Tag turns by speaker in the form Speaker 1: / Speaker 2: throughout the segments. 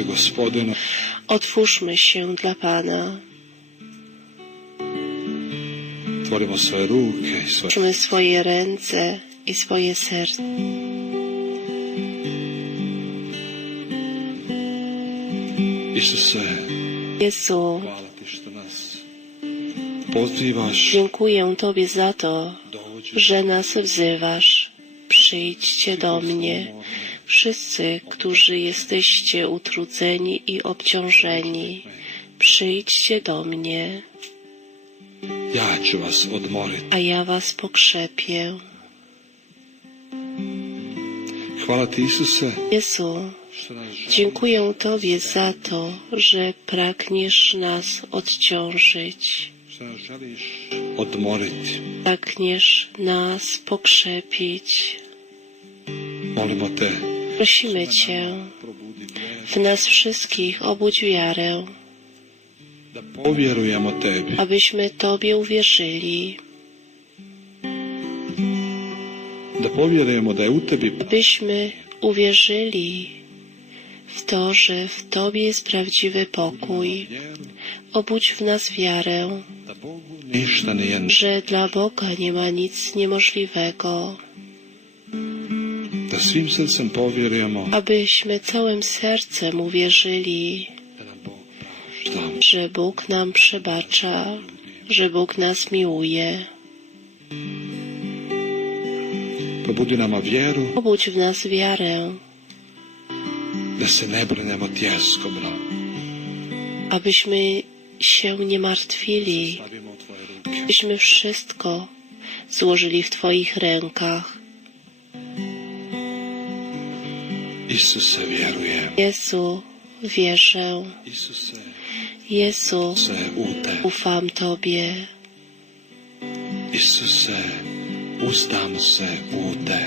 Speaker 1: Gospodinu.
Speaker 2: Otwórzmy się dla Pana. Otwórzmy swoje ręce i swoje serce. Jezu, dziękuję Tobie za to, że nas wzywasz. Przyjdźcie do mnie, wszyscy, którzy jesteście utrudzeni i obciążeni. Przyjdźcie do mnie,
Speaker 1: ja ću vas odmoriti.
Speaker 2: a ja was pokrzepię.
Speaker 1: Hvala ti Isuse
Speaker 2: Jezu, dziękuję Tobie za to, że pragniesz nas odciążyć.
Speaker 1: odmoriti.
Speaker 2: Pragniesz nas pokrzepić. Prosimy Cię, w nas wszystkich obudź wiarę, abyśmy Tobie uwierzyli, abyśmy uwierzyli w to, że w Tobie jest prawdziwy pokój. Obudź w nas wiarę, że dla Boga nie ma nic niemożliwego, abyśmy całym sercem uwierzyli, że Bóg nam przebacza, że Bóg nas miłuje.
Speaker 1: Probudi nama vjeru
Speaker 2: Obudź w nas wiarę, abyśmy się nie martwili, abyśmy wszystko złożyli w Twoich rękach. Jezu, wierzę. Jezu, ufam Tobie.
Speaker 1: Isuse uzdam se u te.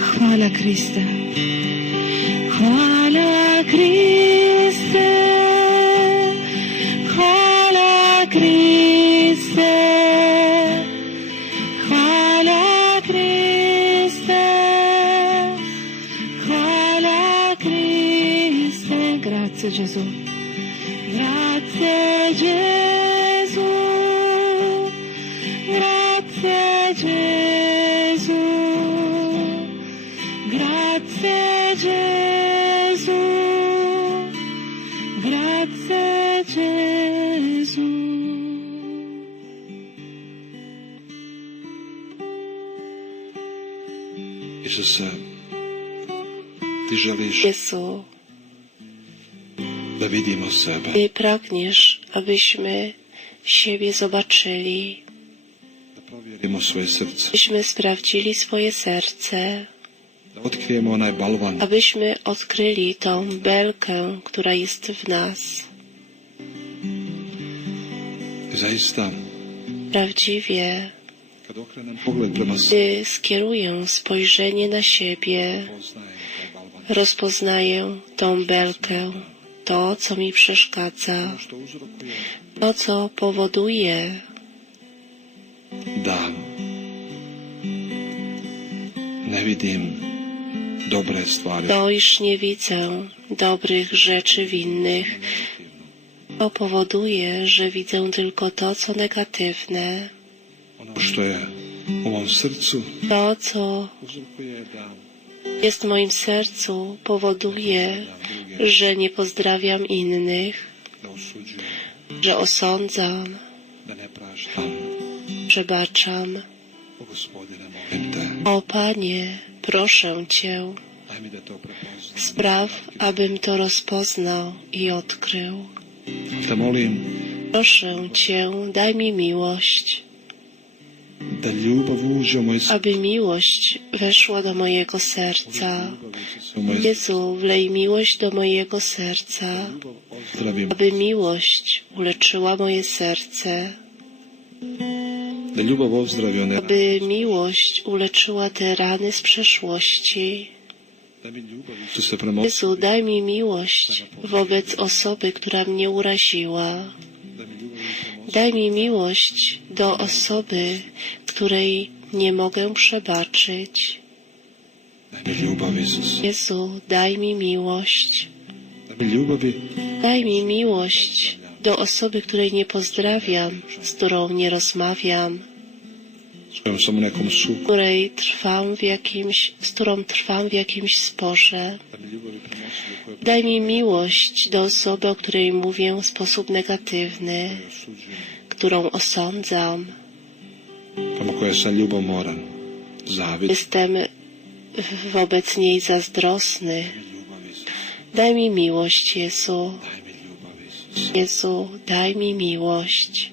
Speaker 3: Hvala Kriste. Hvala Grazie Gesù. Grazie Gesù.
Speaker 2: Jezu, Ty pragniesz, abyśmy siebie zobaczyli, abyśmy sprawdzili swoje serce, abyśmy odkryli tą belkę, która jest w nas. Prawdziwie, gdy skieruję spojrzenie na siebie, rozpoznaję tą belkę, to, co mi przeszkadza, to, co powoduje,
Speaker 1: da dobre stvari,
Speaker 2: to, iż nie widzę dobrych rzeczy w innych, to powoduje, że widzę tylko to, co negatywne, to, co jest w moim sercu, powoduje, że nie pozdrawiam innych, że osądzam, przebaczam.
Speaker 1: O
Speaker 2: Panie, proszę Cię, spraw, abym to rozpoznał i odkrył. Proszę Cię, daj mi miłość, aby miłość weszła do mojego serca. Jezu, wlej miłość do mojego serca, aby miłość uleczyła moje serce, aby miłość uleczyła te rany z przeszłości. Jezu, daj mi miłość wobec osoby, która mnie uraziła. Daj mi miłość do osoby, której nie mogę przebaczyć. Jezu, daj mi miłość.
Speaker 1: Daj mi
Speaker 2: miłość do osoby, której nie pozdrawiam, z którą nie rozmawiam, której trwam w jakimś, z którą trwam w jakimś sporze.
Speaker 1: Daj mi
Speaker 2: miłość do osoby, o której mówię w sposób negatywny, którą osądzam. Jestem wobec niej zazdrosny.
Speaker 1: Daj mi
Speaker 2: miłość, Jezu. Jezu, daj mi miłość.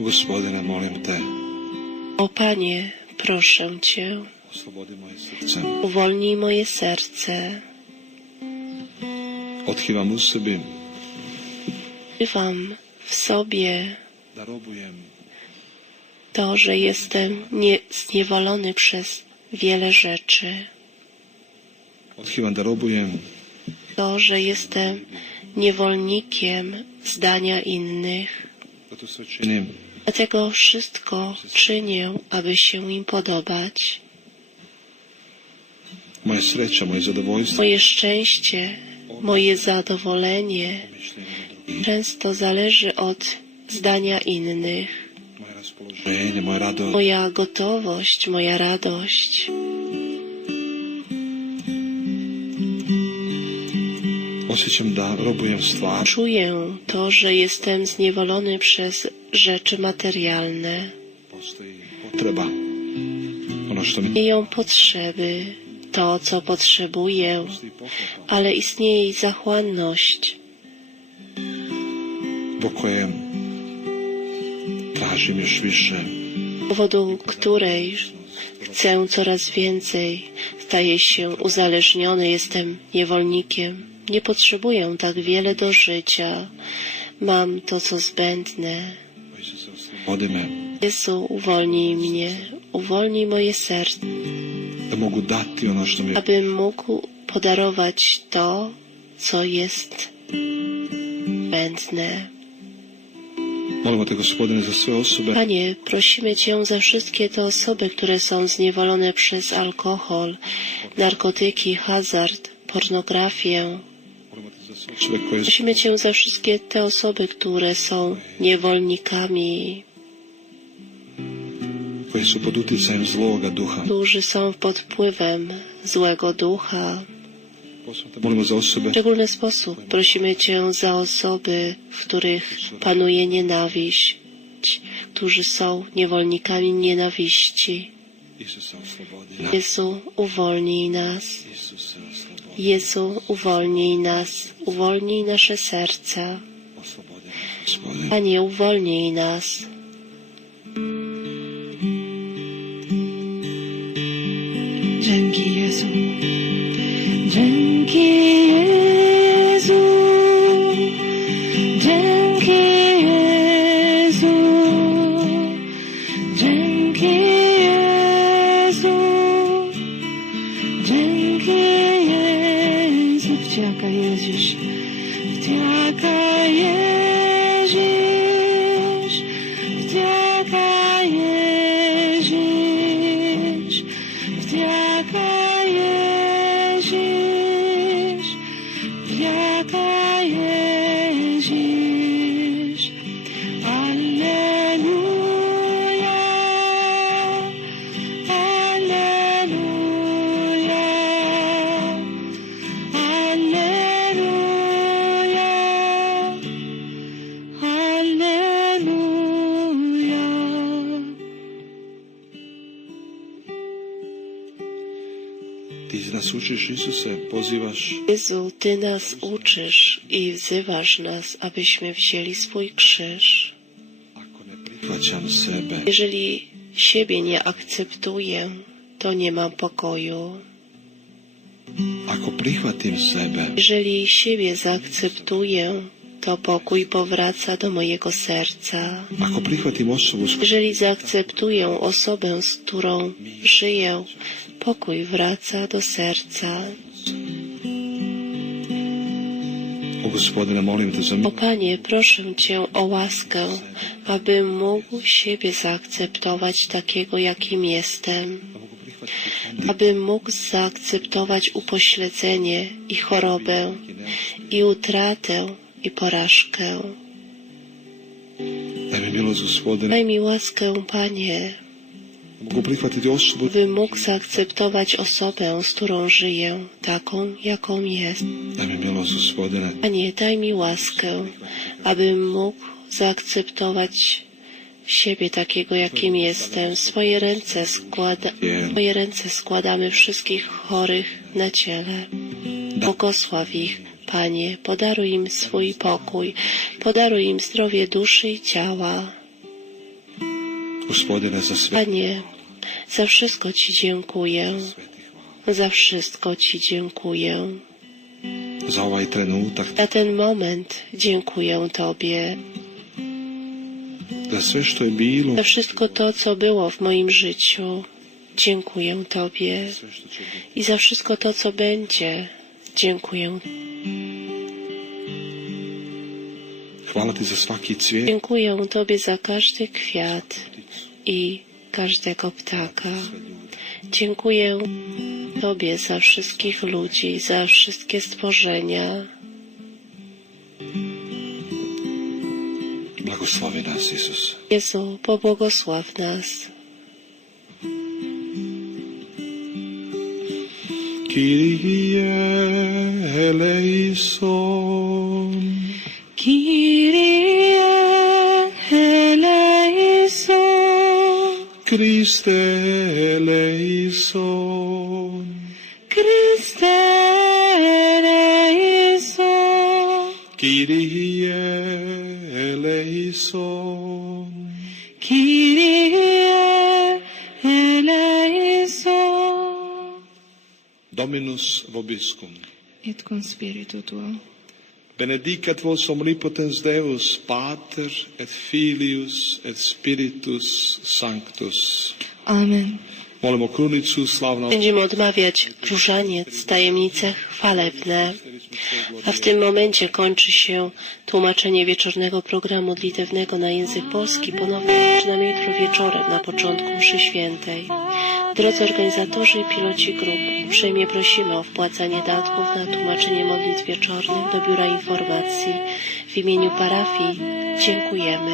Speaker 1: Gospodine, molim te,
Speaker 2: O Panie, proszę Cię, uwolnij moje serce.
Speaker 1: Otkrivam u sebi
Speaker 2: Wam w sobie to, że jestem nie, zniewolony przez wiele rzeczy. To, że jestem niewolnikiem zdania innych. Dlatego wszystko czynię, aby się im podobać.
Speaker 1: sreća, moje zadovoljstvo,
Speaker 2: Moje szczęście, moje zadowolenie często zależy od zdania innych.
Speaker 1: moje moja
Speaker 2: gotowość, moja radość. Czuję to, że jestem zniewolony przez rzeczy materialne.
Speaker 1: mi
Speaker 2: Istnieją potrzeby, to, co potrzebuję, ale istnieje i zachłanność, z powodu której chcę coraz więcej, staję się uzależniony, jestem niewolnikiem. Nie potrzebuję tak wiele do życia. Mam to, co zbędne.
Speaker 1: Me,
Speaker 2: Jezu, uwolnij mnie, uwolnij moje serce,
Speaker 1: što mi
Speaker 2: abym mógł podarować to, co jest
Speaker 1: osobe
Speaker 2: Panie, prosimy Cię za wszystkie te osoby, które są zniewolone przez alkohol, narkotyki, hazard, pornografię. Prosimy Cię za wszystkie te osoby, które są niewolnikami,
Speaker 1: su pod utjecajem zloga duha.
Speaker 2: którzy są pod wpływem złego ducha.
Speaker 1: Molimo za
Speaker 2: W szczególny sposób prosimy Cię za osoby, w których panuje nienawiść, którzy są niewolnikami nienawiści. Jezu, uwolnij nas. Jezu, uwolnij nas, uwolnij nasze serca. Panie, uwolnij nas.
Speaker 3: Zengin.
Speaker 1: Ti nas učiš, Isuse, pozivaš
Speaker 2: Jezu, Ty nas uczysz i wzywasz nas, abyśmy wzięli swój krzyż. Jeżeli siebie nie akceptuję, to nie mam pokoju. Jeżeli siebie zaakceptuję, to pokój powraca do mojego serca. Jeżeli zaakceptuję osobę, z którą żyję, pokój wraca do serca.
Speaker 1: O gospodine, molim te za
Speaker 2: O Panie, proszę Cię o łaskę, abym mógł siebie zaakceptować takiego, jakim jestem, abym mógł zaakceptować upośledzenie i chorobę,
Speaker 1: i
Speaker 2: utratę, i porażkę.
Speaker 1: Daj mi
Speaker 2: łaskę, Panie, bym mógł zaakceptować osobę, z którą żyję, taką, jaką jest. Panie, daj mi łaskę, abym mógł zaakceptować siebie takiego, jakim jestem. Swoje ręce, składa, swoje ręce składamy wszystkich chorych na ciele. Błogosław ich, Panie, podaruj im swój pokój, podaruj im zdrowie duszy i ciała. Panie, za wszystko Ci dziękuję, za wszystko Ci dziękuję.
Speaker 1: Za trenutak,
Speaker 2: Za ten moment dziękuję Tobie.
Speaker 1: za
Speaker 2: wszystko to, co było w moim życiu. Dziękuję Tobie. I za wszystko to, co będzie. Dziękuję. Dziękuję Tobie za każdy kwiat i każdego ptaka. Dziękuję Tobie za wszystkich ludzi, za wszystkie stworzenia.
Speaker 1: Blagoslovi nas, Isus.
Speaker 2: Jezu, pobłogosław nas.
Speaker 1: Kyrie eleison, Christe eleison,
Speaker 3: Christe eleison,
Speaker 1: Kyrie eleison,
Speaker 3: Kyrie eleison.
Speaker 1: Dominus vobiscum.
Speaker 3: Et con spiritu tuo.
Speaker 1: Benedicat vos omnipotens Deus, Pater et Filius et Spiritus Sanctus.
Speaker 3: Amen.
Speaker 1: Molimo krunicu slavna
Speaker 2: Będziemy odmawiać różaniec, tajemnice chwalebne. A w tym momencie kończy się tłumaczenie wieczornego programu modlitewnego na język polski. Ponownie zaczynamy jutro wieczorem na początku mszy świętej. Drodzy organizatorzy i piloci grup, uprzejmie prosimy o wpłacanie datków na tłumaczenie modlitw wieczornych do Biura Informacji. W imieniu parafii dziękujemy.